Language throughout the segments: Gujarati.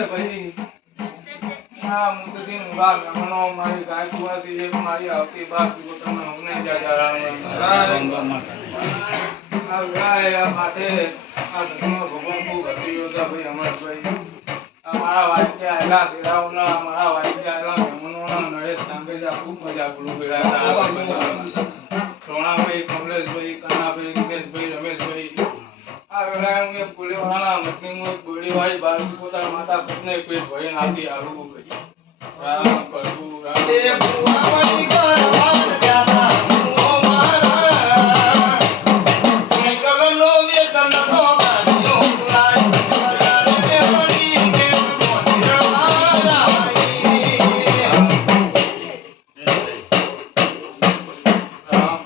ભાઈ હા મુકદીન બાર મનો મારી ગાય કુવાથી એક મારી આવતી બાર તમે અમને જાજારામાં આ ગાય આ માટે આ ધર્મ ભગવાન ખૂબ હતી યોગા ભાઈ અમર ભાઈ અમારા વાક્ય આયલા દેરાવના અમારા વાક્ય આયલા મનોના નરેશ સાંભેજા ખૂબ મજા કરું બેડા સોણાભાઈ કમલેશભાઈ કન્નાભાઈ દિનેશભાઈ રમેશભાઈ આ વેળાએ હું એક પુલેવાળાના મતની ગોળી વાળી બાર પોતાના માતા પત્ને પેટ ભરી નાખી આવું ભાઈ રામ પ્રભુ રામ એ ભુવાવડી કરવાન જાના ઓ મારા સાયકલ નો વેતન તો ગાડીઓ ઉડાય બજાર કે પડી કે મોતીરવાળા રામ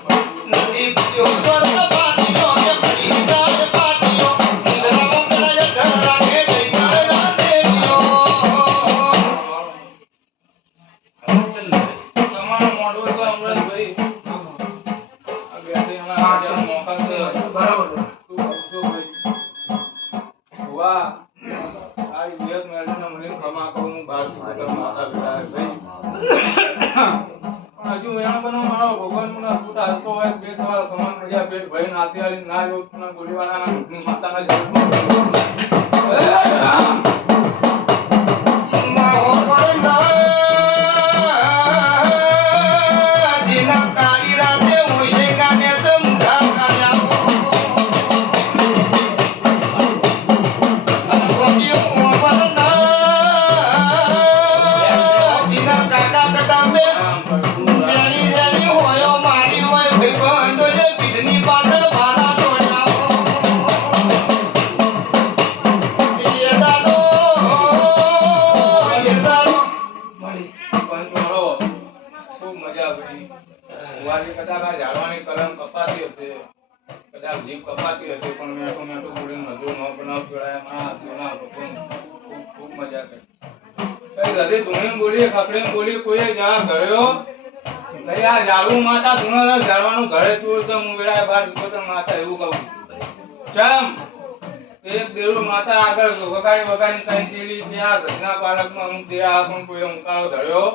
પ્રભુ નદી પિયો દર્દ પાટીઓ કે પડી દાર પાટીઓ મુસલમો કડા ધર રાખે જઈ કાળા દેવીઓ તમારો મોડો તો અમરભાઈ આ બેટીના આજે મોકા છે બરાબર તું કહો ભાઈ વાહ આ વિયત મેળને મને ખમા કરું બાર તો માતા બેડા ભાઈ પણ હજુ એનો બનો મારો ભગવાન મને ફૂટ હાલતો હોય બે સવાલ ખમા મજા પેટ ભરી નાસી આલી ના જો તને ગોળીવાળા માતાના જન્મ ઝાડવાની કલમ કપાતી હશે કદાચ જીભ કપાતી હશે પણ મેઠું મેઠું બોલીને મધુર ન બનાવ જોડાયા મારા ભગવાન ખૂબ મજા કરી કઈ હૃદય ધૂણી બોલી ખકડીને બોલી કોઈ જા ઘડ્યો નહીં આ ઝાડવું માતા ધૂણા ઝાડવાનું ઘરે ચોર તો હું વેળાએ બાર પોતા માતા એવું કહું ચમ એક દેરું માતા આગળ વગાડી કઈ ચેલી કે આ ઘરના પાલકમાં અમુક દેરા પણ કોઈ ઉંકાળો ધર્યો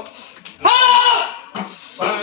પણ